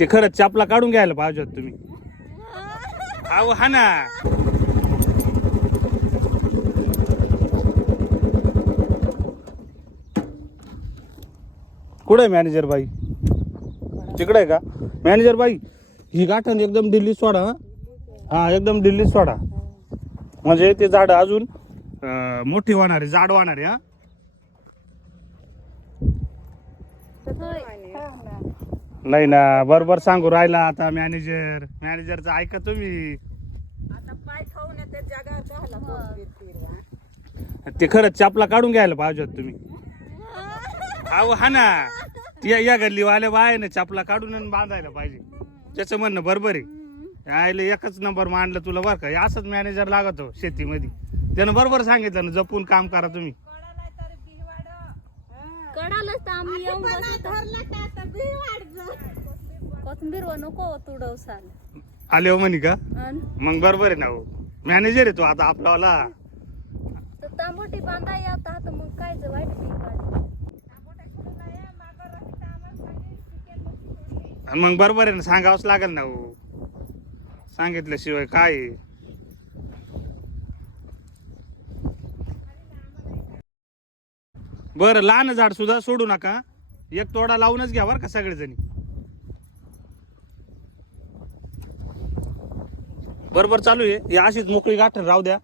ते खरंच चापला काढून घ्यायला पाहिजे होत तुम्ही. अहो हा ना. कुठे मॅनेजर बाई? तिकडे आहे का मॅनेजर बाई? ही गाठण एकदम दिल्ली सोडा. हा एकदम दिल्ली सोडा, म्हणजे ते झाड अजून मोठी होणार आहे, जाड होणार आहे. हा नाही ना, बरोबर सांगू राहिला आता मॅनेजर. मॅनेजरचं ऐका तुम्ही. ते खरंच चापला काढून घ्यायला पाहिजे होत तुम्ही. अहो हा ना. या गल्लीवाल्या बायाने चापला काढून आणि बांधायला पाहिजे. त्याचं म्हणणं बरोबर आहे. यायला एकच नंबर मांडलं तुला बरं का. असंच मॅनेजर लागत हो शेतीमध्ये. त्यानं बरोबर सांगितलं ना, जपून काम करा तुम्ही. कोथिंबीर नको तुडवसाल आले हो म्हणे का? मग बरोबर आहे ना हो. मॅनेजर आहे तो आता आपलावाला. तांबोटी बांधा येता तर मग काय वाईट मग बरोबर आहे ना, सांगावंच लागेल ना हो. सांगितल्याशिवाय काय आहे? बरं लहान झाड सुद्धा सोडू नका. एक तोडा लावूनच घ्या बरं का सगळेजणी. बरोबर चालू आहे. अशीच मोकळी गाठण राहू द्या.